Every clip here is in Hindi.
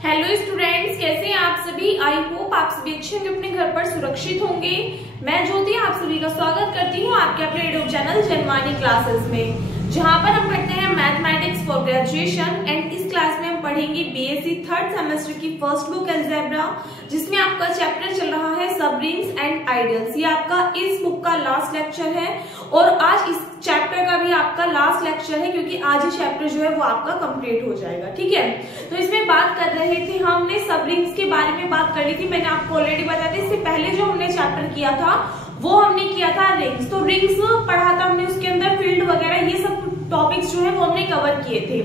हेलो स्टूडेंट्स, कैसे हैं आप सभी। आई होप आप सभी अच्छे होंगे, अपने घर पर सुरक्षित होंगे। मैं ज्योति आप सभी का स्वागत करती हूँ आपके अपने यूट्यूब चैनल जनमानी क्लासेस में, जहाँ पर हम पढ़ते हैं मैथमेटिक्स फॉर ग्रेजुएशन। एंड इस क्लास में हम पढ़ेंगे बीएससी थर्ड सेमेस्टर की फर्स्ट बुक अलजेब्रा, जिसमें आपका चैप्टर चल रहा है सब रिंग्स एंड आइडियल्स। ये आपका इस बुक का लास्ट लेक्चर है और आज इस चैप्टर का भी आपका लास्ट लेक्चर है, क्योंकि आज ये चैप्टर जो है वो आपका कंप्लीट हो जाएगा। ठीक है, तो इसमें बात कर रहे थे हमने सब रिंग्स के बारे में बात कर ली थी। मैंने आपको ऑलरेडी बताया था, इससे पहले जो हमने चैप्टर किया था वो हमने किया था रिंग्स। तो रिंग्स पढ़ा था हमने, उसके अंदर फील्ड वगैरह ये सब टॉपिक्स जो है वो हमने कवर किए थे।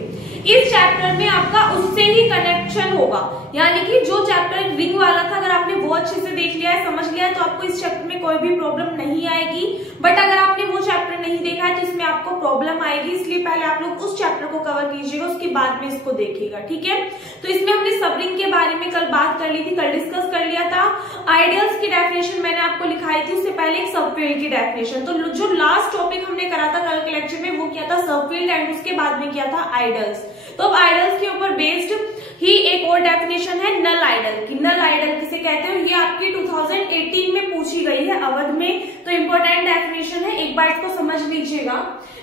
इस चैप्टर में आपका उससे ही कनेक्शन होगा, यानी कि जो चैप्टर रिंग वाला था अगर आपने वो अच्छे से देख लिया है, समझ लिया है, तो आपको इस चैप्टर में कोई भी प्रॉब्लम नहीं आएगी। बट अगर आपने वो चैप्टर नहीं देखा है तो इसमें आपको प्रॉब्लम आएगी, इसलिए पहले आप लोग उस चैप्टर को कवर कीजिएगा, उसके बाद में इसको देखिएगा। ठीक है, तो इसमें हमने सब रिंग के बारे में कल बात कर ली थी, कल डिस्कस कर लिया था। आइडियल्स की डेफिनेशन मैंने आपको लिखाई थी, उससे पहले एक सबफील्ड की डेफिनेशन। तो जो लास्ट टॉपिक हमने करा था कल के लेक्चर में वो किया था सबफील्ड, एंड उसके बाद में किया था आइडियल्स। तो अब आइडियल्स के ऊपर बेस्ड ही एक और डेफिनेशन है नल आइडल की। नल आइडल किसे कहते हैं, ये आपकी 2018 में पूछी गई है अवध में, तो इंपॉर्टेंट डेफिनेशन है, एक बार इसको समझ लीजिएगा।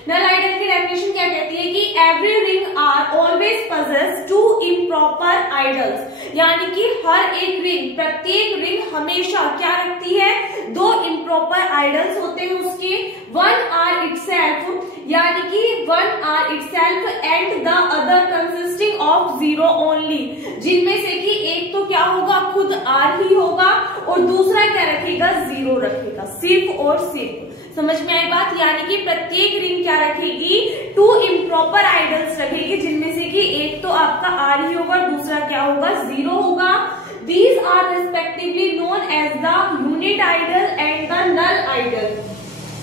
नल आइडल की डेफिनेशन क्या कहती है कि every ring are always possess two improper ideals, यानी कि हर एक रिंग, प्रत्येक रिंग हमेशा क्या रखती है, दो इम्प्रॉपर आइडल्स होते हैं उसके। वन आर इटसेल्फ, यानी कि one R itself and the other consisting of zero only, जिनमें से कि एक तो क्या होगा, खुद आर ही होगा और दूसरा क्या रखेगा, जीरो रखेगा, सिर्फ और सिर्फ। समझ में आई बात, यानी कि प्रत्येक रिंग क्या रखेगी, टू इम्प्रॉपर आइडल्स रखेगी, जिनमें से कि एक तो आपका आर ही होगा, दूसरा क्या होगा, जीरो होगा। These are respectively known as the unit ideal and the null ideal.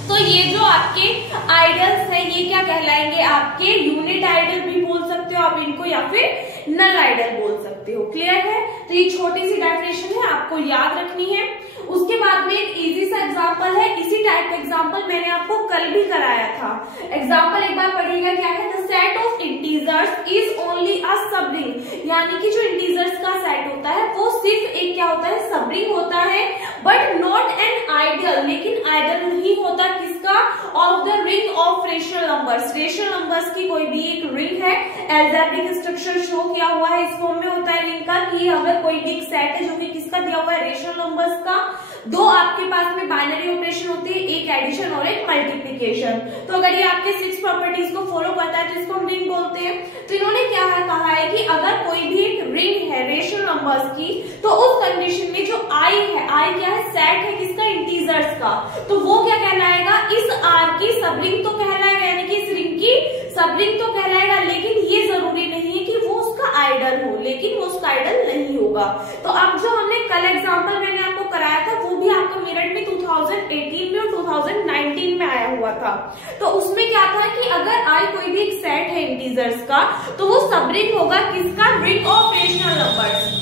तो ये जो आपके आइडल्स है ये क्या कहलाएंगे, आपके यूनिट आइडल भी बोल सकते हो आप इनको, या फिर नल आइडल बोल सकते हो। क्लियर है, तो ये छोटी सी डेफिनेशन है, आपको याद रखनी है। उसके बाद में एक इजी सा एग्जांपल है, इसी टाइप का एग्जांपल मैंने आपको कल भी कराया था। एग्जांपल एक बार पढ़िएगा, क्या है, the set of integers is only अ सब रिंग, यानी कि जो इंटीजर्स का सेट होता है वो सिर्फ एक क्या होता है, सब रिंग होता है, बट नॉट एन आइडल, लेकिन आइडल नहीं होता किसका, of the ring of rational numbers. Rational numbers की कोई भी एक रिंग है, एल्जेब्रिक स्ट्रक्चर शो किया हुआ है इस फॉर्म में होता है रिंग का, कि अगर कोई भी एक सेट है जो कि किसका दिया हुआ है, रेशनल नंबर्स का, दो आपके पास में बाइनरी ऑपरेशन होती है, एक एडिशन और एक मल्टीप्लिकेशन। तो अगर ये आपके 6 प्रॉपर्टीज को फॉलो करता है तो इसको हम रिंग बोलते हैं। तो इन्होंने क्या है कहा है कि अगर कोई भी एक रिंग है रेशनल नंबर्स की, तो उस कंडीशन में जो आई है, आई क्या है, सेट है किसका, इंटीजर्स का, तो वो क्या कहलाएगा, इस आर की सब रिंग तो कहलाएगा, यानी कि इस रिंग की सब रिंग तो कहलाएगा, लेकिन ये जरूरी नहीं है कि वो उसका आइडल हो, लेकिन वो उसका आइडल नहीं होगा। तो अब जो हमने कल एग्जांपल मैंने आपको कराया था वो भी आपका मेरठ में 2018 में और 2019 में आया हुआ था। तो उसमें क्या था कि अगर आई कोई भी एक सेट है इंटीजर्स का, तो वो सब रिंग होगा किसका, रिंग ऑफ रेशनल नंबर्स,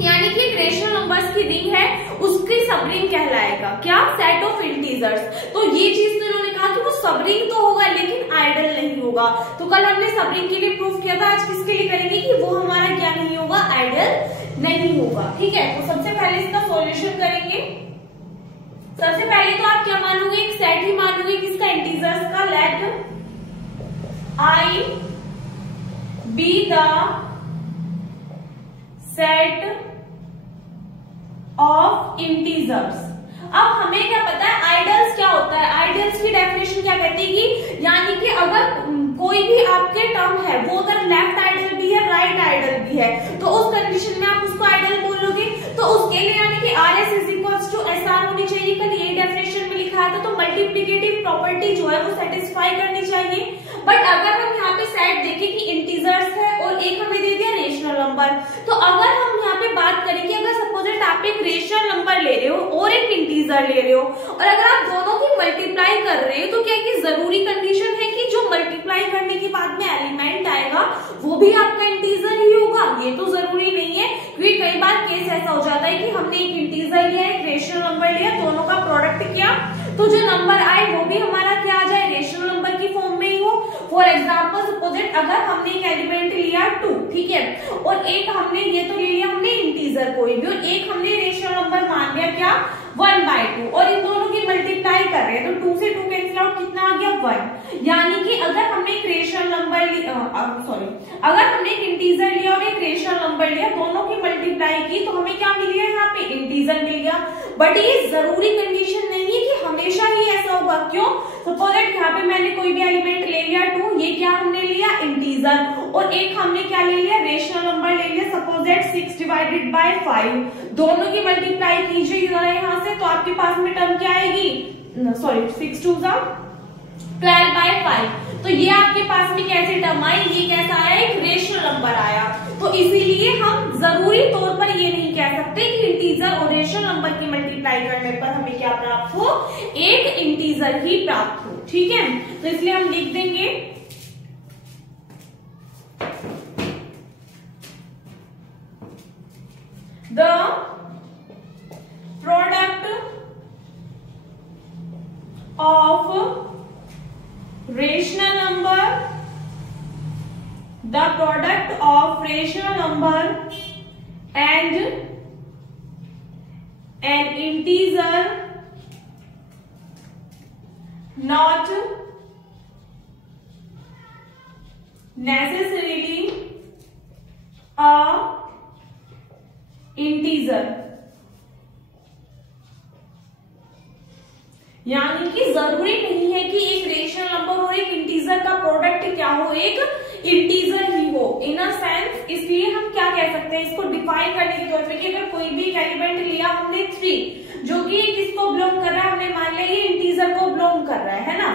यानी कि एक रेशनल नंबर्स की रिंग है उसकी सब रिंग कहलाएगा क्या, सेट ऑफ इंटीजर्स। तो ये चीज तो इन्होंने कहा कि वो सब रिंग तो होगा लेकिन आइडल नहीं होगा। तो कल हमने सब रिंग के लिए प्रूफ किया था, आज किसके लिए करेंगे कि वो हमारा क्या नहीं होगा, आइडल नहीं होगा। ठीक है, तो सबसे पहले इसका सॉल्यूशन करेंगे। सबसे पहले तो आप क्या मानोगे, एक सेट ही मानोगे किसका, इंटीजर्स का। Let I be the set of integers. अब हमें क्या पता है आइडल्स क्या होता है, आइडल्स की डेफिनेशन क्या कहती है कि यानी कि अगर कोई भी आपके टर्म है वो अगर लेफ्ट आइडल भी है, राइट आइडल भी है, तो उस कंडीशन में आप उसको आइडल बोलोगे। तो उसके लिए यानी कि R S is equals to S R होनी चाहिए, कल यही डेफिनेशन में लिखा था। तो मल्टीप्लिकेटिव प्रॉपर्टी जो है वो सेटिस्फाई करनी चाहिए। बट अगर हम यहाँ पे सेट देखें कि इंटीजर्स है और एक हमें दे दिया रेशनल नंबर, तो अगर हम यहाँ पे बात करें कि अगर सपोज आप एक रेशनल नंबर ले रहे हो और एक इंटीजर ले रहे हो, और अगर आप दोनों की मल्टीप्लाई कर रहे हो, तो क्या कि जरूरी कंडीशन है कि जो मल्टीप्लाई करने के बाद में एलिमेंट आएगा वो भी आपका इंटीजर ही होगा, ये तो जरूरी नहीं है। क्योंकि कई बार केस ऐसा हो जाता है कि हमने एक इंटीजर लिया, एक रेशनल नंबर लिया, दोनों का प्रोडक्ट किया, तो जो नंबर आए वो भी हमारा क्या आ जाए, रेशनल नंबर की फॉर्म में ही हो, फॉर एग्जाम्पल सपोजेट अगर हमने एक एलिमेंट लिया 2, ठीक है, और एक हमने ये तो ले लिया हमने इंटीजर कोई भी, और एक हमने रेशनल नंबर मान लिया क्या 1/2, और इन दोनों की मल्टीप्लाई कर रहे हैं तो 2 से 2 कैंसिल आउट कितना आ गया 1। यानी कि अगर हमने एक रेशनल नंबर अगर हमने एक इंटीजर लिया और एक रेशनल नंबर लिया, दोनों की मल्टीप्लाई की तो हमें क्या मिल गया यहाँ पे इंटीजर मिल गया। बट ये जरूरी कंडीशन नहीं है कि हमेशा ही ऐसा होगा। क्यों? सपोज यहाँ पे मैंने कोई भी एलिमेंट ले लिया 2, ये क्या हमने लिया इंटीजर, और एक हमने क्या ले लिया रेशनल नंबर ले लिया सपोज 6/5, दोनों की मल्टीप्लाई कीजिए यहाँ से तो आपके पास में टर्म क्या आएगी, 6 2 12/5, तो ये आपके पास में कैसे टर्म आई, ये कैसा आया एक रेशनल नंबर आया। तो इसीलिए हम जरूरी तौर पर ये नहीं कह सकते कि इंटीजर और रेशनल नंबर की मल्टीप्लाई करने पर हमें क्या प्राप्त हो, एक इंटीजर ही प्राप्त हो, ठीक है। तो इसलिए हम लिख देंगे the product of rational number, the product of rational number and an integer not necessarily a integer, यानी कि जरूरी नहीं है कि एक रेशनल नंबर और एक इंटीजर का प्रोडक्ट क्या हो, एक इंटीजर ही हो इन अ सेंस। इसलिए हम क्या कह सकते हैं इसको डिफाइन करने के तौर पे कि अगर कोई भी एलिमेंट लिया हमने 3 जो कि किसको बिलोंग कर रहा है, हमने मान लिया ये इंटीजर को बिलोंग कर रहा है ना,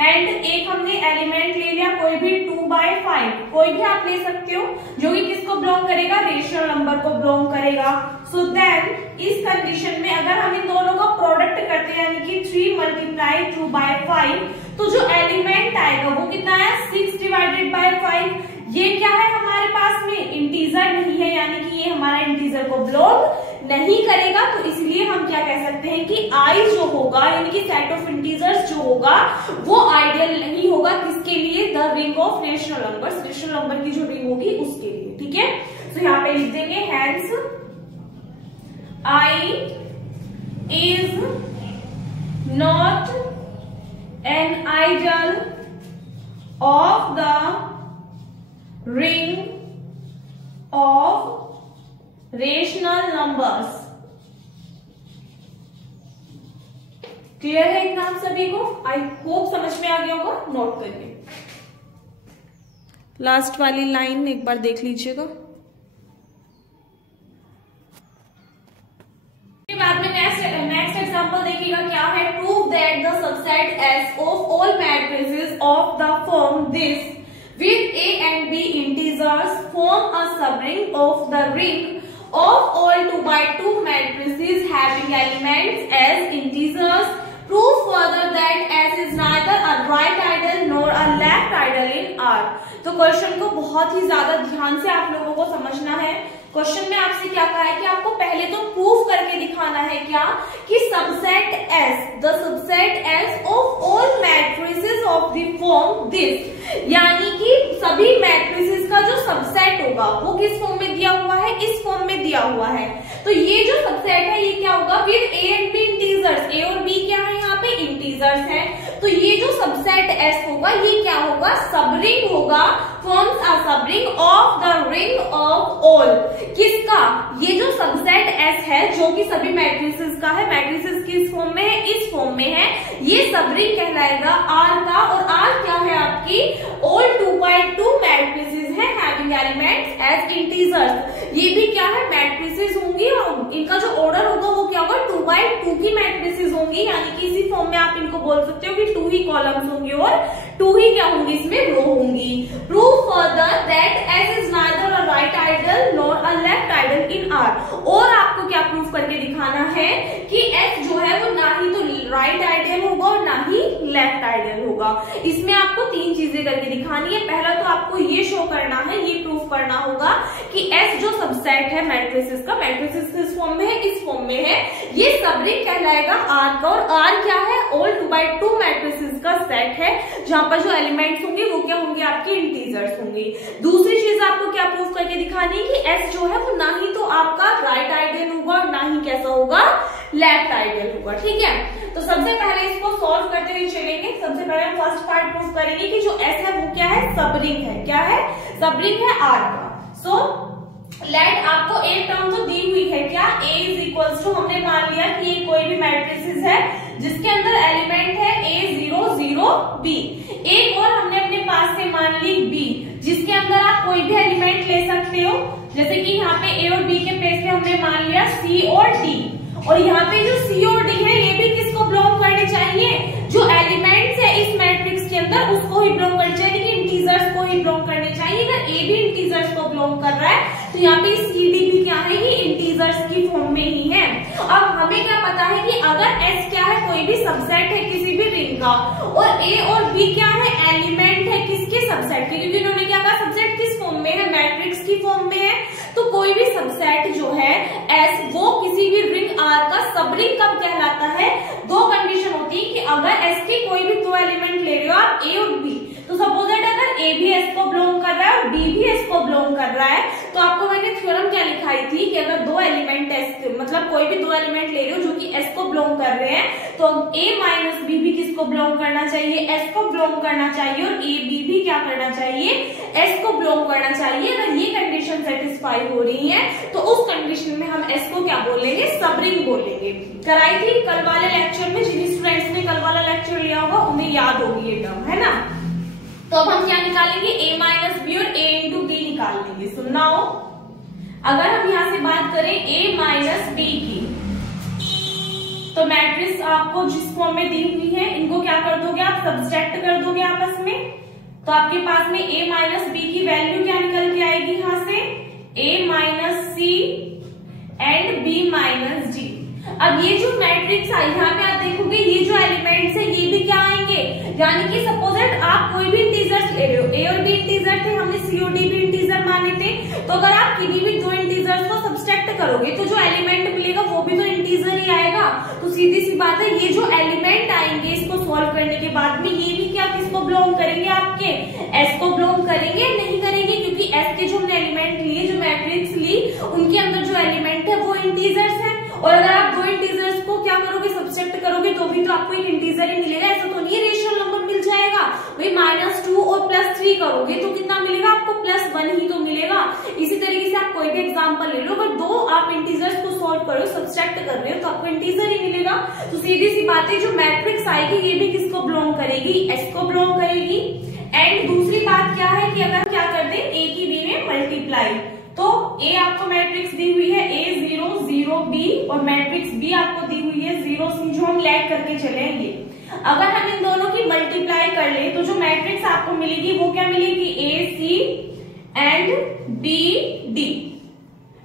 एंड एक हमने एलिमेंट ले लिया कोई भी 2/5, कोई भी आप ले सकते हो जो कि किसको बिलोंग करेगा रेशनल नंबर को बिलोंग करेगा। सो देन इस कंडीशन में अगर हम इन दोनों का प्रोडक्ट करते हैं यानी कि 3 × 2/5, तो जो एलिमेंट आएगा वो कितना है 6/5। ये क्या है हमारे पास में इंटीजर नहीं है, यानी कि ये हमारा इंटीजर को बिलोंग नहीं करेगा। तो इसलिए हम क्या कह सकते हैं कि आई जो होगा यानी कि सेट ऑफ इंटीजर्स जो होगा वो आइडियल नहीं होगा, किसके लिए, the ring of rational numbers, rational number की जो रिंग होगी उसके लिए, ठीक है। तो यहाँ पे लिख देंगे hence I is not an ideal of the ring of rational numbers. Clear है इतना आप सभी को? आई होप समझ में आ गया होगा, नोट करिए। लास्ट वाली लाइन एक बार देख लीजिएगा। बाद में नेक्स्ट एग्जांपल देखिएगा क्या है, prove that the subset S of all matrices of the form this with A and B integers form a subring of the ring of all 2x2 matrices having elements as integers. Prove further that S is neither a right ideal nor a left ideal in R. तो क्वेश्चन को बहुत ही ज्यादा ध्यान से आप लोगों को समझना है। क्वेश्चन में आपसे क्या कहा है कि आपको पहले तो प्रूव करके दिखाना है क्या कि subset S, the subset S of all matrices of the form this, यानी कि सभी मैट्रिसेस का जो सबसेट होगा वो किस फॉर्म में दिया हुआ है, इस फॉर्म में दिया हुआ है। तो ये जो सबसेट है ये क्या होगा, with A and B integers, A और B क्या है यहाँ पे इंटीजर्स है। तो ये जो सबसेट S होगा ये क्या होगा, सबरिंग होगा, forms a subring of the ring of all. किसका, ये जो सबसेट S है जो कि सभी मैट्रिसेस का है, मैट्रिसेस किस फॉर्म में है, इस फॉर्म में है, ये सबरिंग कहलाएगा R का। और R क्या है आपकी ऑल 2x2 मैट्रिसेस है हैविंग एलिमेंट्स एज इंटीजर्स। ये भी क्या है मैट्रिसेस होंगी और इनका जो ऑर्डर होगा वो क्या होगा 2x2 की मैट्रिसेस होंगी, यानी कि इसी फॉर्म में आप इनको बोल सकते हो कि 2 ही कॉलम्स होंगी और 2 ही क्या होंगी इसमें रो होंगी। Prove further that S is neither a right ideal nor a left ideal in R। और आपको क्या प्रूव करके दिखाना है कि S जो है वो ना ही तो राइट आइडियल होगा और ना ही लेफ्ट आइडियल होगा। इसमें आपको 3 चीजें करके दिखानी है। पहला तो आपको ये शो करना है, ये प्रूफ करना होगा कि S जो सबसेट है मैट्रिसेस का, मैट्रिसेस किस फॉर्म में है, इस फॉर्म में है, ये सबरिंग कहलाएगा R का। और R क्या है, ऑल 2x2 मैट्रिसेस का सेट है, जहां पर जो एलिमेंट्स होंगे वो क्या होंगे, आपके इंटीजर्स होंगे। दूसरी चीज आपको क्या प्रूफ करके दिखानी है कि S जो है वो ना ही तो आपका राइट आइडियल होगा और ना ही कैसा होगा, लेफ्ट आइडियल होगा। ठीक है, तो सबसे पहले इसको सॉल्व करते हुए चलेंगे। सबसे पहले हम फर्स्ट पार्ट प्रूफ करेंगे कि जो S है वो क्या है, सबरिंग है। क्या है, सबरिंग है R का। सो लेट आपको एक टर्म तो दी हुई है, क्या, A इज इक्वल्स टू, हमने मान लिया कि ये कोई भी मैट्रिसेस है जिसके अंदर एलिमेंट है A 0 0 B। एक और हमने अपने पास से मान ली B, जिसके अंदर आप कोई भी एलिमेंट ले सकते हो, जैसे कि यहाँ पे A और B के प्लेस पे हमने मान लिया C और D। और यहाँ पे जो C और D है ये भी किसको बिलोंग करने चाहिए, जो एलिमेंट्स है इस मैट्रिक्स के अंदर उसको ही बिलोंग करने चाहिए, कि इंटीजर्स को ही बिलोंग करने चाहिए। अगर A भी इंटीजर्स को बिलोंग कर रहा है तो यहाँ पे C D भी क्या है, ये इंटीजर्स की फॉर्म में ही है। अब हमें क्या पता है कि अगर S क्या है, कोई भी सबसेट है किसी भी रिंग का, और A और B क्या है, एलिमेंट है किसके, सबसेट के, क्योंकि उन्होंने क्या कहा, सबसेट किस फॉर्म में है, मैट्रिक्स की फॉर्म में है। तो कोई भी सबसेट जो है S वो किसी भी रिंग R का सबरिंग कब कहलाता है, 2 कंडीशन होती है कि अगर S के कोई भी 2 एलिमेंट ले रहे हो आप A और B, तो सपोज दैट अगर A भी S को बिलोंग कर रहा है और B भी S को बिलोंग कर रहा है, तो आपको मैंने थ्योरम क्या लिखाई थी कि अगर 2 एलिमेंट S, मतलब कोई भी 2 एलिमेंट ले रहे हो जो कि S को बिलोंग कर रहे हैं, तो A माइनस B भी किसको बिलोंग करना चाहिए, S को बिलोंग करना चाहिए, और A B भी क्या करना चाहिए, S को बिलोंग करना चाहिए। अगर ये कंडीशन सेटिस्फाई हो रही है तो उस कंडीशन में हम S को क्या बोलेंगे, सबरिंग बोलेंगे। कराई थी कल वाले लेक्चर में, जिन स्टूडेंट्स ने कल वाला लेक्चर लिया होगा उन्हें याद होगी ये टर्म, है ना। तो अब हम क्या निकालेंगे, A माइनस बी और A इंटू डी निकाल लेंगे। सुनना हो, अगर हम यहाँ से बात करें A माइनस बी की, तो मैट्रिक्स आपको जिस फॉर्म में दी हुई है इनको क्या कर दोगे आप, सब्सट्रैक्ट कर दोगे आपस में। तो आपके पास में A माइनस बी की वैल्यू क्या निकल के आएगी, यहाँ से A minus C and B minus D. अब ये जो मैट्रिक्स आई, यहाँ पे आप देखोगे ये जो एलिमेंट्स है ये भी क्या आएंगे, यानी कि सपोज दैट आप कोई भी इंटीजर्स ले रहे हो, A और B इंटीजर थे, हमने C और D भी इंटीजर माने थे, तो अगर आप किसी भी 2 इंटीजर्स को सब्सट्रैक्ट करोगे तो जो एलिमेंट मिलेगा वो भी तो इंटीजर ही आएगा। तो सीधी सी बात है, ये जो एलिमेंट आएंगे इसको सॉल्व करने के बाद में ये भी क्या किसको बिलोंग करेंगे, आपके S को बिलोंग करेंगे, नहीं करेंगे, क्योंकि S के जो हमने एलिमेंट लिए, जो मैट्रिक्स ली, उनके अंदर जो एलिमेंट है वो इंटीजर्स है। और अगर आप 2 इंटीजर्स को क्या करोगे, सब्सट्रैक्ट करोगे, तो भी तो आपको एक इंटीजर ही मिलेगा, ऐसा तो नहीं रेशनल नंबर मिल जाएगा। वही -2 और +3 करोगे तो कितना मिलेगा आपको, +1 ही तो मिलेगा। इसी तरीके से आप कोई भी एग्जांपल ले लो, अगर 2 आप इंटीजर्स को सॉल्व करो, सब्सट्रैक्ट कर रहे हो, तो आपको इंटीजर ही मिलेगा। तो सीधी सी बात है, जो मैट्रिक्स आएगी ये भी किसको बिलोंग करेगी, S को बिलोंग करेगी। एंड दूसरी बात क्या है कि अगर क्या कर दे, A की B में मल्टीप्लाई, तो A आपको मैट्रिक्स दी हुई है A 0 0 B, और मैट्रिक्स B आपको दी हुई है 0 C, जो हम लैग करके चलेंगे। अगर हम इन दोनों की मल्टीप्लाई कर ले तो जो मैट्रिक्स आपको मिलेगी वो क्या मिलेगी, A C and B D।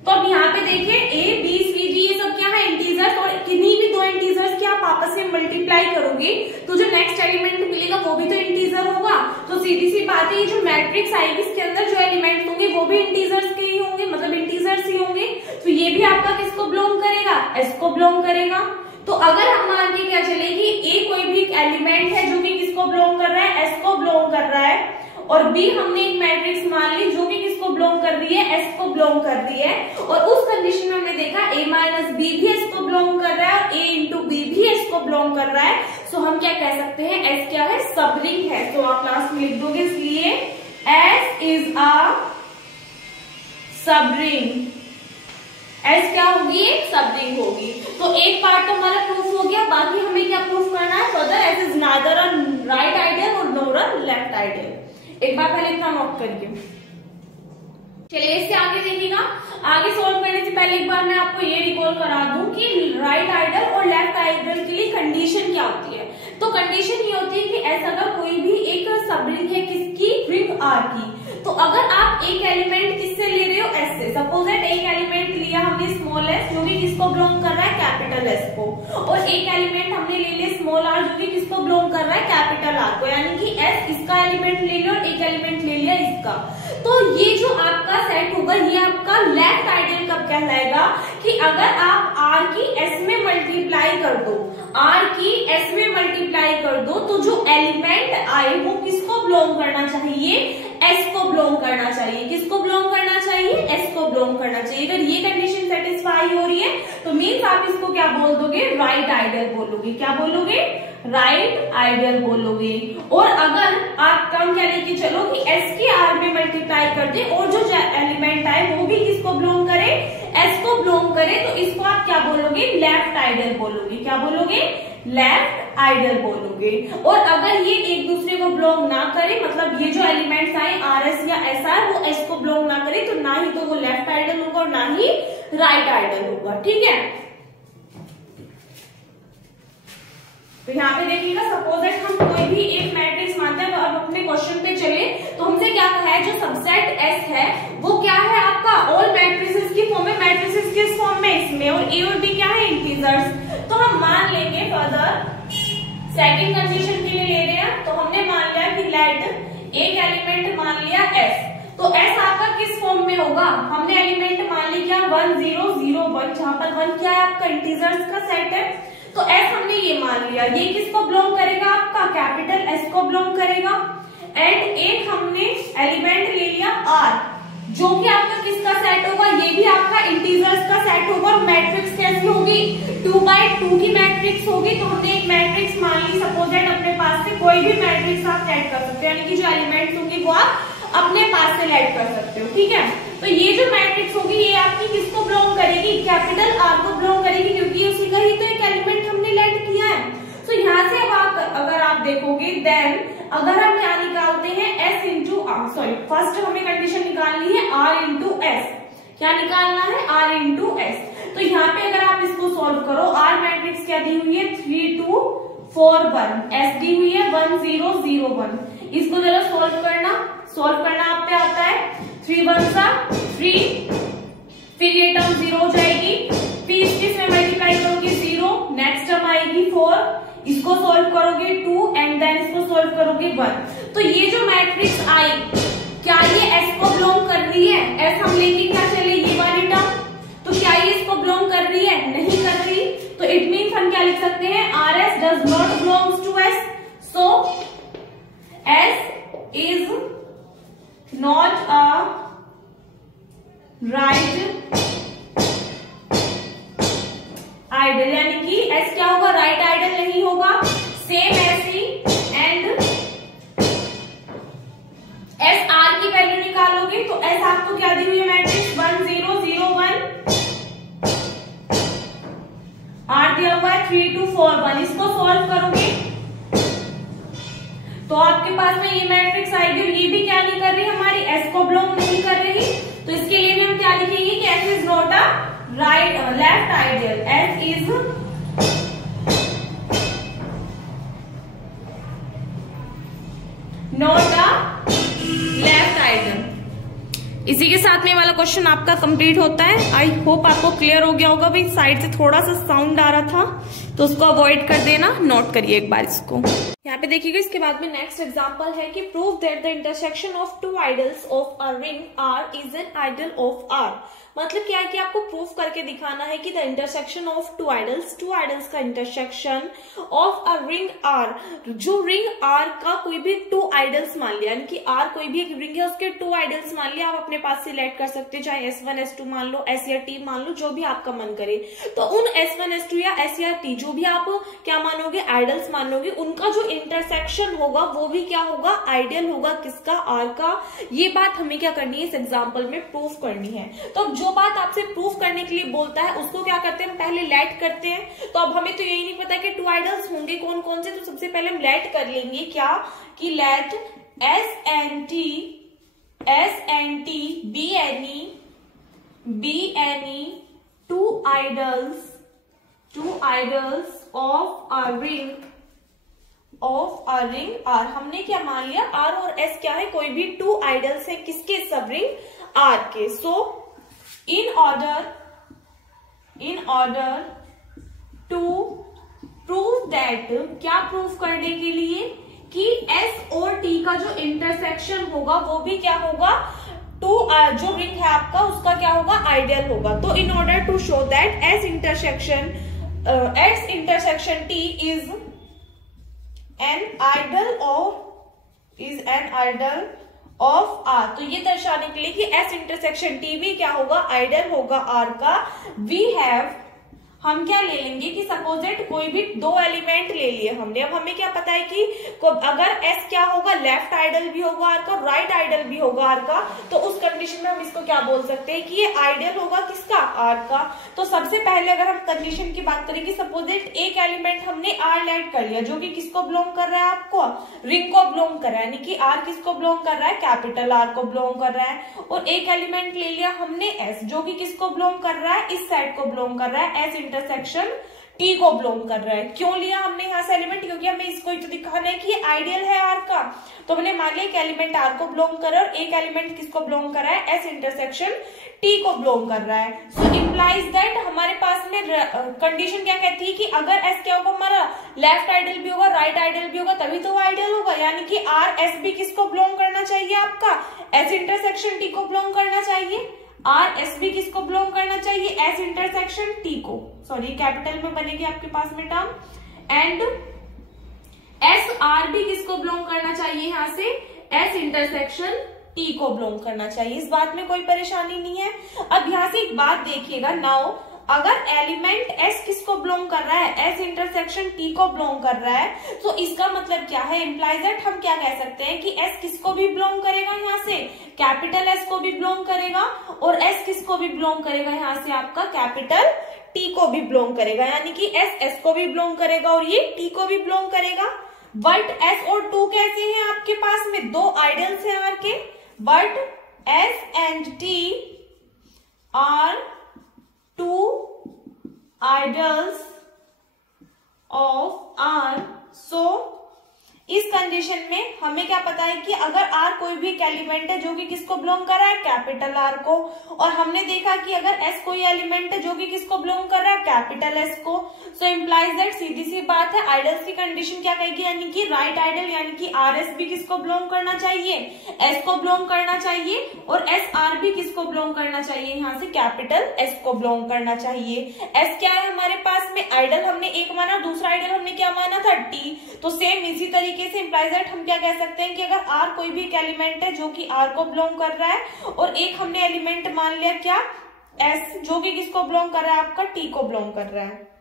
तो अब यहाँ पे देखिए A B C D ये सब क्या है, इंटीजर्स, और किन्हीं भी 2 इंटीजर्स की आप आपस में मल्टीप्लाई करोगे तो जो नेक्स्ट एलिमेंट मिलेगा वो भी तो इंटीजर होगा। तो सीधी सी बात है, ये जो मैट्रिक्स आएगी इसके अंदर जो एलिमेंट होंगे वो भी इंटीजर्स के ही होंगे, मतलब इंटीजर्स ही होंगे। तो ये भी आपका किसको बिलोंग करेगा, S को बिलोंग करेगा। तो अगर हम मान के क्या चले कि A कोई भी एलिमेंट है जो कि किसको बिलोंग कर रहा है, S को बिलोंग कर रहा है, और B हमने एक मैट्रिक्स मान ली जो कि किसको बिलोंग कर रही है, S को बिलोंग कर रही है, और उस कंडीशन में हमने देखा A माइनस B भी S को बिलोंग कर रहा है और A इंटू B भी S को बिलोंग कर रहा है। सो हम क्या कह सकते हैं, S क्या है, सबरिंग है। तो आप लास्ट में लिख दोगे, इसलिए S is a subring. S क्या होगी, सबरिंग होगी। तो एक पार्ट तो हमारा प्रूफ हो गया, बाकी हमें क्या प्रूफ करना है further, S is neither a right ideal और नॉर अ लेफ्ट आइडियल। एक बार पहले इतना नोट करिए। चलिए इससे आगे देखिएगा। आगे सॉल्व करने से पहले एक बार मैं आपको ये रिकॉल करा दूं कि राइट आइडियल और लेफ्ट आइडियल के लिए कंडीशन क्या होती है। तो कंडीशन ये होती है कि ऐसा अगर कोई भी एक सबरिंग है किसकी, रिंग R की, तो अगर आप एक एलिमेंट किससे ले रहे हो, S से। सपोज दैट एक एलिमेंट लिया हमने स्मॉल s जो कि किसको बिलोंग कर रहा है, कैपिटल एस को, और एक एलिमेंट हमने ले लिया स्मॉल आर जो कि किसको बिलोंग कर रहा है, कैपिटल आर को, यानी कि एस इसका एलिमेंट ले लिया और एक एलिमेंट ले लिया इसका। तो ये जो आपका सेट होगा ये आपका लेफ्ट आइडियल कब कहलाएगा, कि अगर आप आर की एस में मल्टीप्लाई कर दो, आर की एस में मल्टीप्लाई कर दो, तो जो एलिमेंट आए वो किसको बिलोंग करना चाहिए, एस को बिलोंग करना चाहिए। किसको बिलोंग करना चाहिए, एस को बिलोंग करना चाहिए। अगर ये कंडीशन सेटिस्फाई हो रही है तो मीन्स आप इसको क्या बोल दोगे, राइट आइडियल बोलोगे। क्या बोलोगे, राइट आइडियल बोलोगे। और अगर आप कम क्या लेके चलो कि एस के आर में मल्टीप्लाई कर दे और जो एलिमेंट आए वो भी किसको बिलोंग करे, एस को बिलोंग करे, तो इसको आप क्या बोलोगे, लेफ्ट आइडियल बोलोगे। क्या बोलोगे, लेफ्ट आइडियल बोलोगे। और अगर ये एक दूसरे को बिलोंग ना करे, मतलब ये जो एलिमेंट्स आए आर एस या एस आर वो एस को बिलोंग ना करे, तो ना ही तो वो लेफ्ट आइडियल होगा और ना ही राइट आइडियल होगा। ठीक है, तो यहाँ पे देखिएगा, सपोज दैट हम कोई भी एक मैट्रिक्स मानते हैं। तो अब अपने क्वेश्चन पे चले, तो हमसे क्या कहा है, जो सबसेट एस है वो क्या है आपका, ऑल मैट्रिसेस की फॉर्म में, मैट्रिसेस किस फॉर्म में, इसमें, और ए और बी क्या है, इंटीजर्स। तो हम मान लेंगे फर्दर, सेकंड कंडीशन के लिए ले रहे हैं, तो हमने मान लिया कि लेट एक एलिमेंट मान लिया एस, तो एस आपका किस फॉर्म में होगा, हमने एलिमेंट मान लिया 1 0 0 1, जहां पर 1 क्या है आपका इंटीजर्स का सेट है, तो एस हमने ये मान लिया, ये किसको बिलोंग करेगा, आपका कैपिटल एस को बिलोंग करेगा। एंड एक हमने एलिमेंट ले लिया आर, जो कि आपका किसका सेट होगा, ये भी आपका इंटीजर्स का सेट होगा, और मैट्रिक्स कैसी होगी, 2x2 की मैट्रिक्स होगी। तो हमने एक मैट्रिक्स मान ली, सपोज दैट अपने पास से कोई भी मैट्रिक्स आप सेट कर सकते हो, यानी कि जो एलिमेंट्स होंगे वो आप अपने पास से लेट कर सकते हो। ठीक है, तो ये जो मैट्रिक्स होगी ये आपकी किसको बिलोंग करेगी, कैपिटल आर को बिलोंग करेगी, क्योंकि उसी का ही तो एक एलिमेंट हमने लेट किया है। तो यहाँ से अब अगर आप देखोगे, देन अगर हम क्या निकालते हैं, S into R, sorry first हमें कंडीशन निकालनी है आर इंटू एस। क्या निकालना है, आर इंटू एस। तो यहाँ पे अगर आप इसको सोल्व करो, आर मैट्रिक्स क्या दी हुई है, 3 2 4 1, एस दी हुई है 1 0 0 1। इसको जरा सोल्व करना आप पे आता है, 3 1 सा 3, फिर ये टर्म 0 हो जाएगी, फिर इसमें मल्टीप्लाई करोगे 0, नेक्स्ट टर्म आएगी 4, इसको सोल्व करोगे 2, एंड देन इसको सोल्व करोगे 1। तो ये जो मैट्रिक्स आई, क्या ये एस को बिलोंग कर रही है, एस हम लेके क्या चले ये वाली टर्म, तो क्या ये इसको बिलोंग कर रही है, नहीं कर रही। तो इट मीन्स हम क्या लिख सकते हैं, R S does not belongs to S, so S is not a right ideal, यानी कि एस क्या होगा, राइट आइडियल नहीं होगा। सेम ऐसी एंड एस आर की वैल्यू निकालोगे, तो एस आपको क्या दी हुई है मैट्रिक्स 1 0 0 1, आर दिया हुआ है 3 2 4 1। इसको सॉल्व करोगे तो आपके पास में ये मैट्रिक्स आएगी, और ये भी क्या नहीं कर रही, हमारी एस को बिलोंग नहीं कर रही। तो इसके लिए भी हम क्या लिखेंगे कि S is not a right left ideal, S is not a left ideal. इसी के साथ में वाला क्वेश्चन आपका कंप्लीट होता है। आई होप आपको क्लियर हो गया होगा। भाई साइड से थोड़ा सा साउंड आ रहा था तो उसको अवॉइड कर देना, नोट करिए एक बार इसको। यहाँ पे देखिएगा, इसके बाद में नेक्स्ट एग्जांपल है कि prove that the intersection of two ideals of a ring R is an ideal of R. मतलब क्या है कि आपको प्रूफ करके दिखाना है कि the intersection of two ideals का intersection of a ring R, जो रिंग आर का कोई भी टू आइडल्स मान लिया, यानी कि आर कोई भी एक रिंग है उसके टू आइडल्स मान लिया, आप अपने पास सिलेक्ट कर सकते हैं, चाहे S1 S2 मान लो, S या T मान लो, जो भी आपका मन करे। तो उन S1 S2 या S या T जो भी आप क्या मानोगे, आइडल्स मानोगे, उनका जो इंटरसेक्शन होगा वो भी क्या होगा, आइडियल होगा। किसका, आर का। ये बात हमें क्या करनी है, इस एग्जाम्पल में प्रूफ करनी है। तो जो बात आपसे प्रूफ करने के लिए बोलता है उसको क्या करते हैं, पहले लेट करते हैं। तो अब हमें तो यही नहीं पता कि टू आइडल्स होंगे कौन कौन से, तो सबसे पहले हम लेट कर लेंगे क्या, कि let S and T be any two ideals of a ring R. हमने क्या मान लिया, आर और एस क्या है, कोई भी टू आइडल्स है किसके, सब रिंग आर के। So in order to prove that, क्या प्रूव करने के लिए कि S और T का जो इंटरसेक्शन होगा वो भी क्या होगा, जो रिंग है आपका उसका क्या होगा, आइडियल होगा। तो in order to show that S intersection T is an ideal of R, तो ये दर्शाने के लिए कि S इंटरसेक्शन T भी क्या होगा, आइडियल होगा R का। वी हैव, हम क्या ले लेंगे कि सपोजेट कोई भी दो एलिमेंट ले लिए हमने। अब हमें क्या पता है कि अगर S क्या होगा, लेफ्ट आइडल भी होगा R का, राइट आइडल भी होगा R का, तो उस कंडीशन में हम इसको क्या बोल सकते हैं कि ये आइडियल होगा किसका, R का। तो सबसे पहले अगर हम कंडीशन की बात करें कि सपोजेट एक एलिमेंट हमने R लेट कर लिया जो कि किसको बिलोंग कर रहा है, आपको रिंग को बिलोंग कर रहा है, यानी कि R किसको बिलोंग कर रहा है, कैपिटल R को बिलोंग कर रहा है। और एक एलिमेंट ले लिया हमने S जो कि किसको बिलोंग कर रहा है, इस साइड को बिलोंग कर रहा है, S इंटरसेक्शन T को बिलोंग कर रहा है। क्यों लिया हमने यहाँ से एलिमेंट, क्योंकि हमें इसको ही तो दिखाना है कि ये आइडियल है R का। तो हमने मान लिया एक एलिमेंट R को बिलोंग कर रहा है और एक एलिमेंट किसको बिलोंग कर रहा है, S इंटरसेक्शन T को बिलोंग कर रहा है। सो इम्प्लाइज दैट, हमारे पास में कंडीशन क्या कहती है कि अगर S क्या होगा, हमारा लेफ्ट आइडल भी होगा, राइट आइडल भी होगा, तभी तो आइडियल होगा। यानी कि R S भी किसको बिलोंग करना चाहिए, आपका S इंटरसेक्शन T को बिलोंग करना चाहिए। R S भी किसको बिलोंग करना चाहिए, S इंटरसेक्शन T को, सॉरी कैपिटल में बनेगी आपके पास में टर्म, एंड S R भी किसको बिलोंग करना चाहिए, यहाँ से S इंटरसेक्शन T को बिलोंग करना चाहिए। इस बात में कोई परेशानी नहीं है। अब यहाँ से एक बात देखिएगा, नाउ अगर एलिमेंट S किसको बिलोंग कर रहा है, S इंटरसेक्शन T को बिलोंग कर रहा है, तो इसका मतलब क्या है, इम्प्लाइज दैट हम क्या कह सकते हैं कि S किसको भी बिलोंग करेगा, यहाँ से कैपिटल S को भी बिलोंग करेगा, और S किसको भी बिलोंग करेगा, यहाँ से आपका कैपिटल T को भी बिलोंग करेगा। यानी कि S को भी बिलोंग करेगा और ये T को भी बिलोंग करेगा। बट S और 2 कैसे हैं आपके पास में, दो आइडल्स हैं R के, but S and T are two idols of R। So इस कंडीशन में हमें क्या पता है कि अगर R कोई भी एक एलिमेंट है जो कि किसको बिलोंग कर रहा है, कैपिटल R को, और हमने देखा कि अगर S कोई एलिमेंट है जो कि किसको बिलोंग कर रहा है, कैपिटल S को। सो इम्प्लाइज दैट, सीधी सी बात है, आइडल्स की कंडीशन क्या कहेगी, यानी कि राइट आइडल यानी कि RS भी किसको बिलोंग करना चाहिए, S को बिलोंग करना चाहिए, और SR भी किसको बिलोंग करना चाहिए, यहाँ से कैपिटल S को बिलोंग करना चाहिए। S क्या है हमारे पास में, आइडल हमने एक माना, दूसरा आइडल हमने क्या माना था, T। तो सेम इसी तरीके से इम्प्लाइज दैट हम क्या कह सकते हैं कि अगर R कोई भी एक एलिमेंट है जो कि R को बिलोंग कर रहा है, और एक हमने एलिमेंट मान लिया क्या, S जो कि किसको बिलोंग कर रहा है, आपका T को बिलोंग कर रहा है।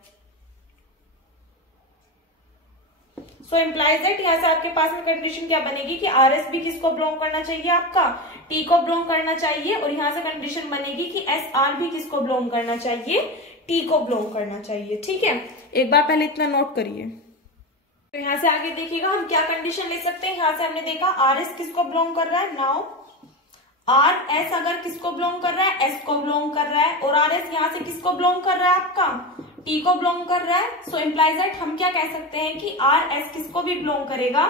सो इम्प्लाइज दैट यहाँ से आपके पास में कंडीशन क्या बनेगी कि RS भी किसको बिलोंग करना चाहिए, आपका T को बिलोंग करना चाहिए, और यहाँ से कंडीशन बनेगी कि SR भी किसको बिलोंग करना चाहिए, T को बिलोंग करना चाहिए। ठीक है, एक बार पहले इतना नोट करिए। तो यहाँ से आगे देखिएगा हम क्या कंडीशन ले सकते हैं। यहाँ से हमने देखा RS किसको बिलोंग कर रहा है, नाउ RS अगर किसको बिलोंग कर रहा है, S को बिलोंग कर रहा है, और RS यहाँ से किसको बिलोंग कर रहा है, आपका T को बिलोंग कर रहा है। सो इम्प्लाइज दैट हम क्या कह सकते हैं कि RS किसको भी बिलोंग करेगा,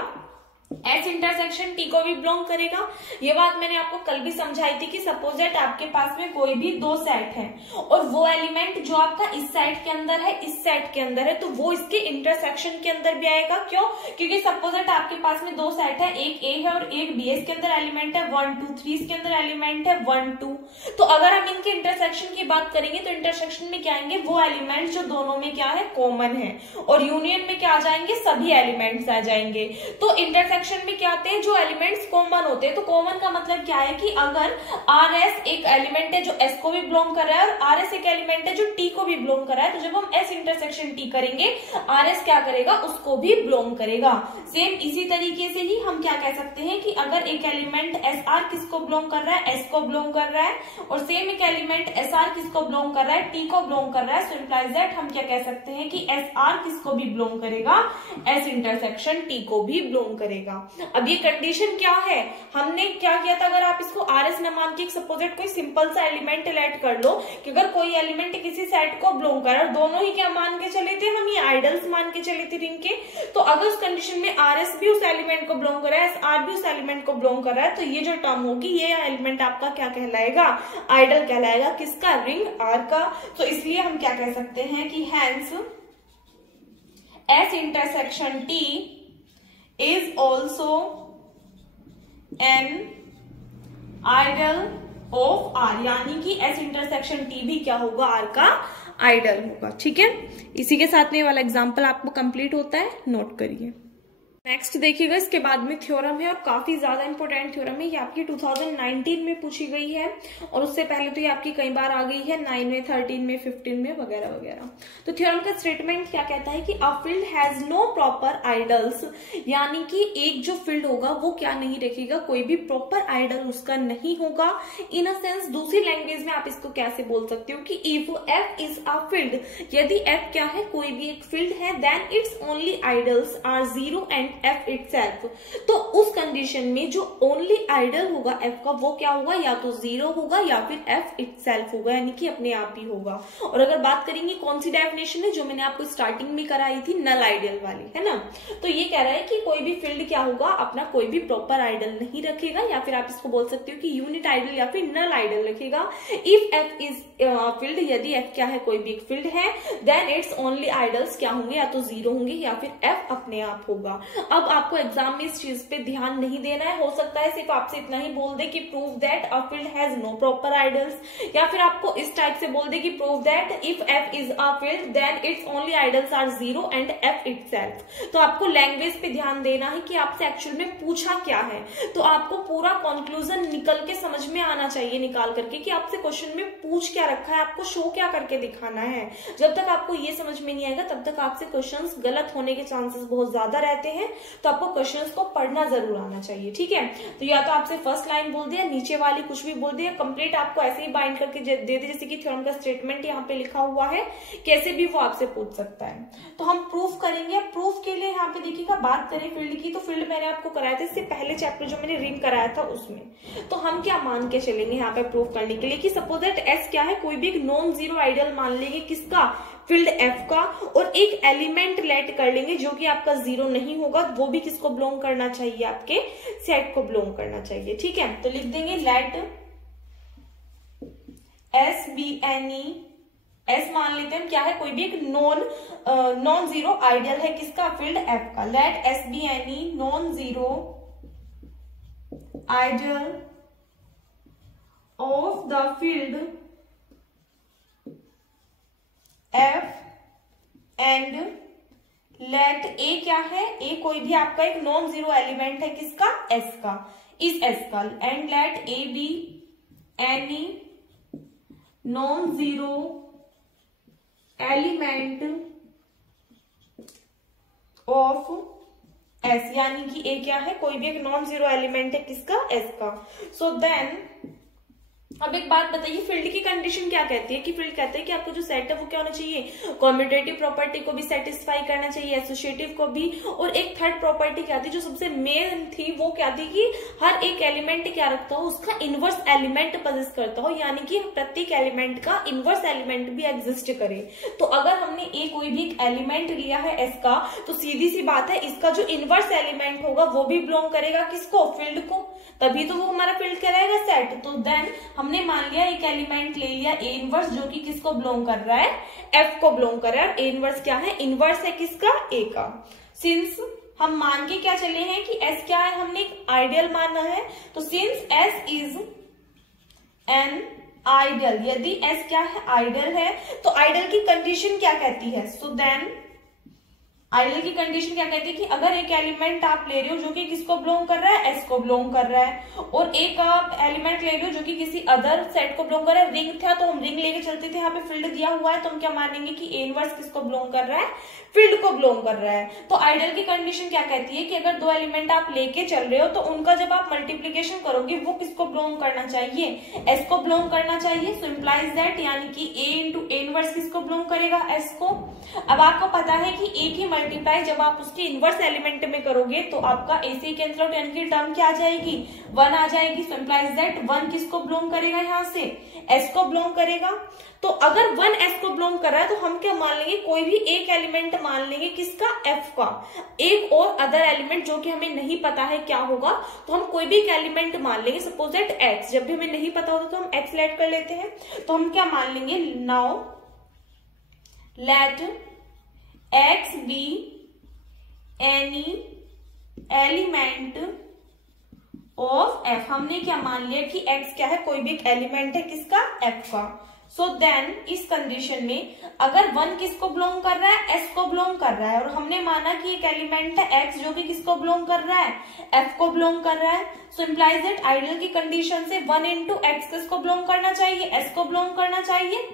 S इंटरसेक्शन T को भी बिलोंग करेगा। ये बात मैंने आपको कल भी समझाई थी कि सपोज दैट आपके पास में कोई भी दो सेट है, और वो एलिमेंट जो आपका इस सेट के अंदर है, इस सेट के अंदर है, तो वो इसके इंटरसेक्शन के अंदर भी आएगा। क्यों, क्योंकि सपोज दैट आपके पास में दो सेट है, एक A है और एक B है, इसके अंदर एलिमेंट है 1 2 3, इसके अंदर एलिमेंट है 1 2। तो अगर हम इनके इंटरसेक्शन की बात करेंगे तो इंटरसेक्शन में क्या आएंगे, वो एलिमेंट जो दोनों में क्या है, कॉमन है, और यूनियन में क्या आ जाएंगे, सभी एलिमेंट्स आ जाएंगे। तो इंटरसेक्शन में क्या आते हैं, जो एलिमेंट्स कॉमन होते हैं। तो कॉमन का मतलब क्या है कि अगर RS एक एलिमेंट है जो S को भी बिलोंग कर रहा है, और RS एक एलिमेंट है जो T को भी बिलोंग कर रहा है, तो जब हम S इंटरसेक्शन T करेंगे, RS क्या करेगा, उसको भी बिलोंग करेगा। सेम इसी तरीके से ही हम क्या कह सकते हैं कि अगर एक एलिमेंट SR किसको बिलोंग कर रहा है, S को बिलोंग कर रहा है, और सेम एक एलिमेंट SR किसको बिलोंग कर रहा है, T को बिलोंग कर रहा है। सो इम्प्लाइज दैट हम क्या कह सकते हैं कि SR किसको भी बिलोंग करेगा, S इंटरसेक्शन T को भी बिलोंग करेगा। अब ये कंडीशन क्या है, हमने क्या किया था, अगर आप इसको RS न मान के सपोजेट कोई सिंपल सा एलिमेंट लेट कर लो कि अगर कोई एलिमेंट किसी सेट को बिलोंग कर रहा है, दोनों ही क्या मान के चले थे, हम ये आइडल्स मान के चले थे रिंग के। तो अगर उस कंडीशन में RS भी उस एलिमेंट को बिलोंग कर रहा है, SR भी उस एलिमेंट को बिलोंग कर रहा है, तो ये जो टर्म होगी, ये एलिमेंट आपका क्या कहलाएगा, आइडल कहलाएगा, किसका, रिंग R का। तो इसलिए हम क्या कह सकते हैं कि hence S intersection T is also an ideal of R, यानी कि S intersection T भी क्या होगा, R का आइडल होगा। ठीक है, इसी के साथ में ये वाला एग्जाम्पल आपको कंप्लीट होता है, नोट करिए। नेक्स्ट देखिएगा, इसके बाद में थ्योरम है और काफी ज्यादा इंपॉर्टेंट थ्योरम है। ये आपकी 2019 में पूछी गई है और उससे पहले तो ये आपकी कई बार आ गई है 9 में, 13 में, 15 में वगैरह वगैरह। तो थ्योरम का स्टेटमेंट क्या कहता है कि a field has no proper ideals, यानी कि एक जो फील्ड होगा वो क्या नहीं रखेगा, कोई भी प्रॉपर आइडल उसका नहीं होगा। इन अ सेंस, दूसरी लैंग्वेज में आप इसको कैसे बोल सकते हो कि if F is a field, यदि एफ क्या है, कोई भी एक फील्ड है, then its only ideals are 0 and F itself. तो उस कंडीशन में जो ओनली आइडल होगा एफ का वो क्या होगा, या तो 0 होगा या फिर एफ इटसेल्फ होगा, यानी कि अपने आप ही होगा। और अगर बात करेंगे कौन सी डेफिनेशन है, जो मैंने आपको स्टार्टिंग में कराई थी, नल आइडल वाली, है ना। तो ये कह रहा है कि कोई भी फील्ड क्या होगा, अपना कोई भी प्रॉपर आइडल नहीं रखेगा, या फिर आप इसको बोल सकते हो कि यूनिट आइडल या फिर नल आइडल रखेगा। इफ एफ इज फील्ड, यदि एफ क्या है, कोई भी एक फील्ड है, देन इट्स ओनली आइडल्स क्या होंगे, या तो 0 होंगे या फिर एफ अपने आप होगा। अब आपको एग्जाम में इस चीज पे ध्यान नहीं देना है, हो सकता है सिर्फ आपसे इतना ही बोल दे कि prove that a field has no proper ideals, या फिर आपको इस टाइप से बोल दे कि prove that if F is a field then its only ideals are 0 and F itself. तो आपको लैंग्वेज पे ध्यान देना है कि आपसे एक्चुअल में पूछा क्या है, तो आपको पूरा कंक्लूजन निकल के समझ में आना चाहिए, निकाल करके कि आपसे क्वेश्चन में पूछ क्या रखा है, आपको शो क्या करके दिखाना है। जब तक आपको ये समझ में नहीं आएगा तब तक आपसे क्वेश्चंस गलत होने के चांसेस बहुत ज्यादा रहते हैं। तो आपको क्वेश्चंस को पढ़ना जरूर आना चाहिए। ठीक है, तो या तो आपसे फर्स्ट लाइन बोल दिया, नीचे वाली कुछ भी बोल दिया, कंप्लीट आपको ऐसे ही बाइंड करके दे दे, जैसे कि थ्योरम का स्टेटमेंट यहाँ पे लिखा हुआ है, कैसे भी वो आपसे पूछ सकता है। तो हम प्रूफ करेंगे। प्रूफ के लिए यहाँ पे देखिएगा, बात करें फील्ड की, तो फील्ड मैंने आपको कराया था इससे पहले चैप्टर जो मैंने रिंग कराया था उसमें। तो हम क्या मान के चलेंगे यहाँ पे प्रूफ करने के लिए कि सपोज दैट एस क्या है, कोई भी एक नॉन जीरो आइडल मान लेंगे, किसका, फील्ड एफ का, और एक एलिमेंट लेट कर लेंगे जो कि आपका 0 नहीं होगा, वो भी किसको बिलोंग करना चाहिए, आपके सेट को बिलोंग करना चाहिए। ठीक है, तो लिख देंगे let S be N E, S मान लेते हैं क्या है, कोई भी एक नॉन जीरो आइडियल है, किसका, फील्ड एफ का। Let S be N E non zero ideal of the field F and let A क्या है, ए कोई भी आपका एक नॉन जीरो एलिमेंट है, किसका, एस का, इस एस का। And let A be any non zero element of S, यानी कि ए क्या है, कोई भी एक नॉन जीरो एलिमेंट है, किसका, एस का। सो देन अब एक बात बताइए, फील्ड की कंडीशन क्या कहती है कि फील्ड कहते हैं कि आपका जो सेट है वो क्या होना चाहिए, कम्यूटेटिव प्रॉपर्टी को भी सेटिस्फाई करना चाहिए, एसोसिएटिव को भी, और एक थर्ड प्रॉपर्टी क्या थी जो सबसे मेन थी, वो क्या थी कि हर एक एलिमेंट क्या रखता हो, उसका इनवर्स एलिमेंट पोजेस करता हो, यानी कि प्रत्येक एलिमेंट का इनवर्स एलिमेंट भी एग्जिस्ट करे। तो अगर हमने ए कोई भी एक एलिमेंट लिया है एस का, तो सीधी सी बात है इसका जो इनवर्स एलिमेंट होगा वो भी बिलोंग करेगा किसको, फील्ड को, तभी तो वो हमारा फील्ड कहलाएगा सेट। तो देन हमने मान लिया एक एलिमेंट ले लिया ए इनवर्स, जो कि किसको बिलोंग कर रहा है, एफ को बिलोंग कर रहा है। ए इनवर्स क्या है, इनवर्स है किसका, ए का। सिंस हम मान के क्या चले हैं कि एस क्या है, हमने एक आइडियल माना है, तो since S is an ideal, यदि एस क्या है, आइडियल है, तो आइडियल की कंडीशन क्या कहती है, सो देन आइडियल की कंडीशन क्या कहती है कि अगर एक एलिमेंट आप ले रहे हो जो कि किसको बिलोंग कर रहा है, एस को बिलोंग कर रहा है, और एक आप एलिमेंट ले रहे हो जो कि किसी अदर सेट को बिलोंग कर रहा है, रिंग था तो हम रिंग लेके चलते थे, यहाँ पे फील्ड दिया हुआ है तो हम क्या मानेंगे कि ए इनवर्स किसको बिलोंग कर रहा है, फील्ड को बिलोंग कर रहा है। तो आइडियल की कंडीशन क्या कहती है कि अगर दो एलिमेंट आप लेके चल रहे हो तो उनका जब आप मल्टीप्लीकेशन करोगे वो किसको बिलोंग करना चाहिए, एस को बिलोंग करना चाहिए। सो इम्प्लाइज दैट, यानी कि ए इंटू ए इनवर्स किसको बिलोंग करेगा, एस को। अब आपको पता है कि ए की मल्टीप्लाई जब आप उसके इनवर्स एलिमेंट में करोगे तो आपका ए से कैंसिल आउट, यानी कि टर्म क्या आ जाएगी, 1 आ जाएगी। सो इम्प्लाइज दैट 1 किसको बिलोंग करेगा, यहाँ से एस को बिलोंग करेगा। तो अगर 1 एस को बिलोंग कर रहा है तो हम क्या मान लेंगे, कोई भी एक एलिमेंट मान लेंगे किसका, एफ का, एक और अदर एलिमेंट जो कि हमें नहीं पता है क्या होगा, तो हम कोई भी एक एलिमेंट मान लेंगे, सपोज दैट एक्स, जब भी हमें नहीं पता होता तो हम एक्स लेट कर लेते हैं। तो हम क्या मान लेंगे, now let x be any element of f। हमने क्या मान लिया कि x क्या है, कोई भी एक एलिमेंट है किसका, f का। सो देन इस कंडीशन में अगर 1 किसको बिलोंग कर रहा है, s को बिलोंग कर रहा है, और हमने माना कि एक एलिमेंट है x जो कि किसको बिलोंग कर रहा है, f को बिलोंग कर रहा है। सो इम्प्लाइज दैट आइडियल की कंडीशन से 1 इंटू एक्स किसको बिलोंग करना चाहिए, s को बिलोंग करना चाहिए।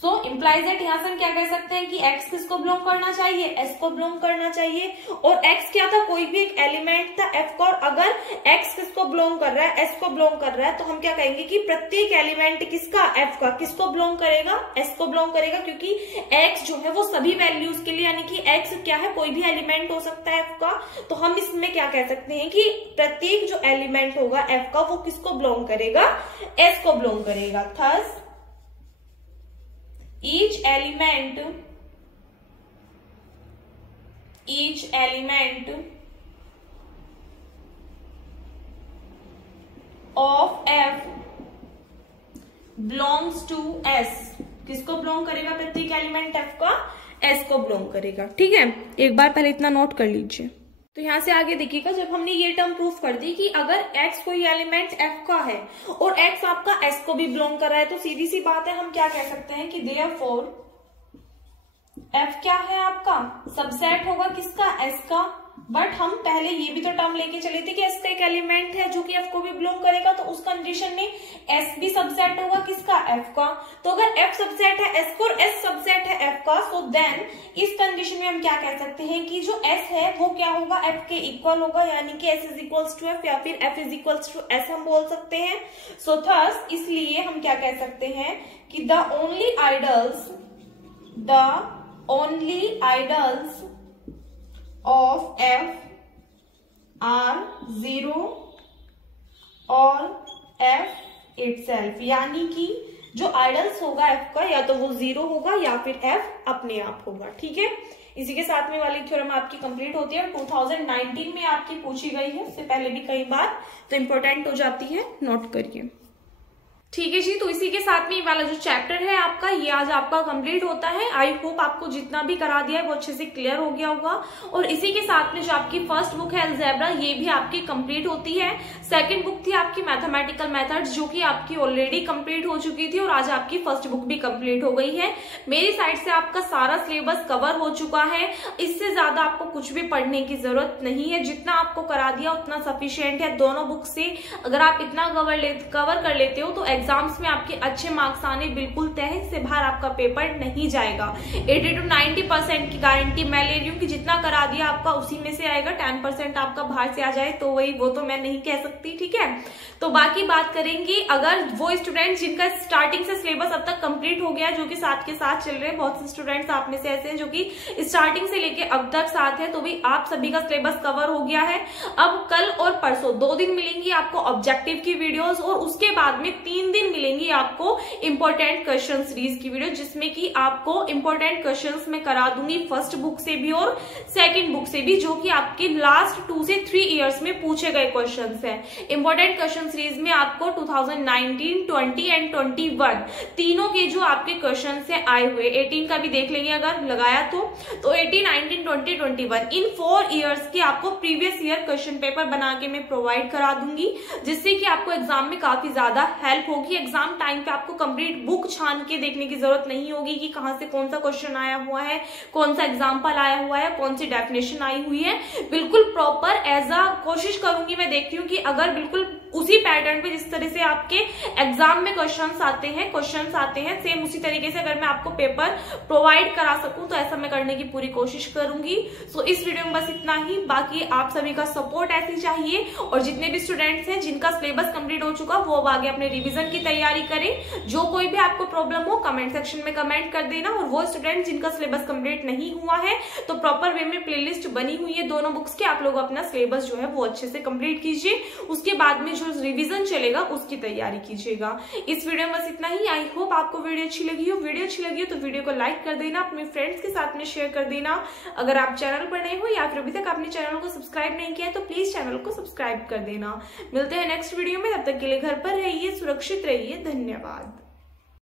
सो इम्प्लाइज दैट यहां से हम क्या कह सकते हैं कि x किसको बिलोंग करना चाहिए, s को बिलोंग करना चाहिए। और x क्या था, कोई भी एक एलिमेंट था f का, और अगर x किसको बिलोंग कर रहा है, s को बिलोंग कर रहा है, तो हम क्या कहेंगे कि प्रत्येक एलिमेंट किसका, f का, किसको बिलोंग करेगा, s को बिलोंग करेगा, क्योंकि x जो है वो सभी वैल्यूज के लिए, यानी कि x क्या है, कोई भी एलिमेंट हो सकता है f का। तो हम इसमें क्या कह सकते हैं कि प्रत्येक जो एलिमेंट होगा f का वो किसको बिलोंग करेगा, s को बिलोंग करेगा। Thus each element of f belongs to s। किसको बिलोंग करेगा, प्रत्येक एलिमेंट f का s को बिलोंग करेगा। ठीक है, एक बार पहले इतना नोट कर लीजिए। तो यहां से आगे देखिएगा, जब हमने ये टर्म प्रूफ कर दी कि अगर x कोई एलिमेंट f का है और x आपका s को भी बिलोंग कर रहा है, तो सीधी सी बात है, हम क्या कह सकते हैं कि देयरफॉर f क्या है आपका, सबसेट होगा किसका, s का। बट हम पहले ये भी तो टर्म लेके चले थे कि s का एक एलिमेंट है जो कि f को भी बिलोंग करेगा, तो उस कंडीशन में s भी सबसेट होगा किसका, f का। तो अगर f सबसेट है s का और s सबसेट है f का, सो देन इस कंडीशन में हम क्या कह सकते हैं कि जो s है वो क्या होगा, f के इक्वल होगा, यानी कि s is equals to f या फिर f is equals to s हम बोल सकते हैं। सो थस इसलिए हम क्या कह सकते हैं कि the only idols of f are 0 और f itself, यानी कि जो आइडल्स होगा f का या तो वो 0 होगा या फिर f अपने आप होगा। ठीक है, इसी के साथ में वाली थ्योरम आपकी कंप्लीट होती है, 2019 में आपकी पूछी गई है, उससे पहले भी कई बार, तो इंपॉर्टेंट हो जाती है, नोट करिए। ठीक है जी, तो इसी के साथ में ये वाला जो चैप्टर है आपका, ये आज आपका कंप्लीट होता है। आई होप आपको जितना भी करा दिया है वो अच्छे से क्लियर हो गया होगा। और इसी के साथ में जो आपकी फर्स्ट बुक है अलजेब्रा, ये भी आपकी कंप्लीट होती है। सेकंड बुक थी आपकी मैथमेटिकल मेथड्स, जो कि आपकी ऑलरेडी कंप्लीट हो चुकी थी, और आज आपकी फर्स्ट बुक भी कंप्लीट हो गई है। मेरी साइड से आपका सारा सिलेबस कवर हो चुका है, इससे ज्यादा आपको कुछ भी पढ़ने की जरूरत नहीं है। जितना आपको करा दिया उतना सफिशियंट है। दोनों बुक से अगर आप इतना कवर कर लेते हो तो एग्जाम्स में आपके अच्छे मार्क्स आने बिल्कुल तय है, इससे बाहर आपका पेपर नहीं जाएगा। 80 to 90% की गारंटी मैं ले रही हूँ कि जितना करा दिया आपका उसी में से आएगा। 10% आपका बाहर से आ जाए तो वो तो मैं नहीं कह सकती। ठीक है, तो बाकी बात करेंगे अगर वो स्टूडेंट जिनका स्टार्टिंग से सिलेबस अब तक कंप्लीट हो गया, जो कि साथ के साथ चल रहे हैं, बहुत से स्टूडेंट्स आप में से ऐसे हैं जो कि स्टार्टिंग से लेके अब तक साथ है, तो भी आप सभी का सिलेबस कवर हो गया है। अब कल और परसों 2 दिन मिलेंगी आपको ऑब्जेक्टिव की वीडियोस, और उसके बाद में 3 दिन मिलेंगी आपको इंपॉर्टेंट क्वेश्चन सीरीज की वीडियो, जिसमें कि आपको इंपॉर्टेंट क्वेश्चंस में करा दूंगी फर्स्ट बुक से भी और सेकंड बुक से भी, जो कि आपके लास्ट 2 से 3 इयर्स में पूछे गए क्वेश्चंस हैं। इंपॉर्टेंट क्वेश्चन सीरीज में आपको 2019, 20 एंड 21 तीनों के जो आपके क्वेश्चन से आए हुए, 18 का भी देख लेंगे अगर लगाया तो 18, 19, 20, 21 इन 4 इयर्स के आपको प्रीवियस ईयर क्वेश्चन पेपर बना के मैं प्रोवाइड करा दूंगी, जिससे कि आपको एग्जाम में काफी ज्यादा हेल्प होगी। एग्जाम टाइम पे आपको कंप्लीट बुक छान के देखने की जरूरत नहीं होगी कि कहां से कौन सा क्वेश्चन आया हुआ है, कौन सा एग्जाम्पल आया हुआ है, कौन सी डेफिनेशन आई हुई है। बिल्कुल प्रॉपर एज अ कोशिश करूंगी, मैं देखती हूँ कि अगर बिल्कुल उसी पैटर्न पे जिस तरह से आपके एग्जाम में क्वेश्चंस आते हैं सेम उसी तरीके से अगर मैं आपको पेपर प्रोवाइड करा सकूं तो ऐसा मैं करने की पूरी कोशिश करूंगी। सो इस वीडियो में बस इतना ही। बाकी आप सभी का सपोर्ट ऐसे चाहिए, और जितने भी स्टूडेंट्स हैं जिनका सिलेबस कंप्लीट हो चुका वो अब आगे अपने रिवीजन की तैयारी करें। जो कोई भी आपको प्रॉब्लम हो कमेंट सेक्शन में कमेंट कर देना, और वो स्टूडेंट जिनका सिलेबस कंप्लीट नहीं हुआ है तो प्रॉपर वे में प्लेलिस्ट बनी हुई है दोनों बुक्स की, आप लोग अपना सिलेबस जो है वो अच्छे से कंप्लीट कीजिए। उसके बाद में जो रिवीजन चलेगा उसकी तैयारी कीजिएगा। इस वीडियो में बस इतना ही। आई होप आपको वीडियो अच्छी लगी हो। वीडियो अच्छी लगी हो तो वीडियो को लाइक कर देना, अपने फ्रेंड्स के साथ में शेयर कर देना। अगर आप चैनल पर नए हो या फिर अभी तक आपने चैनल को सब्सक्राइब नहीं किया है तो प्लीज चैनल को सब्सक्राइब कर देना। मिलते हैं नेक्स्ट वीडियो में, तब तक के लिए घर पर रहिए, सुरक्षित रहिए। धन्यवाद।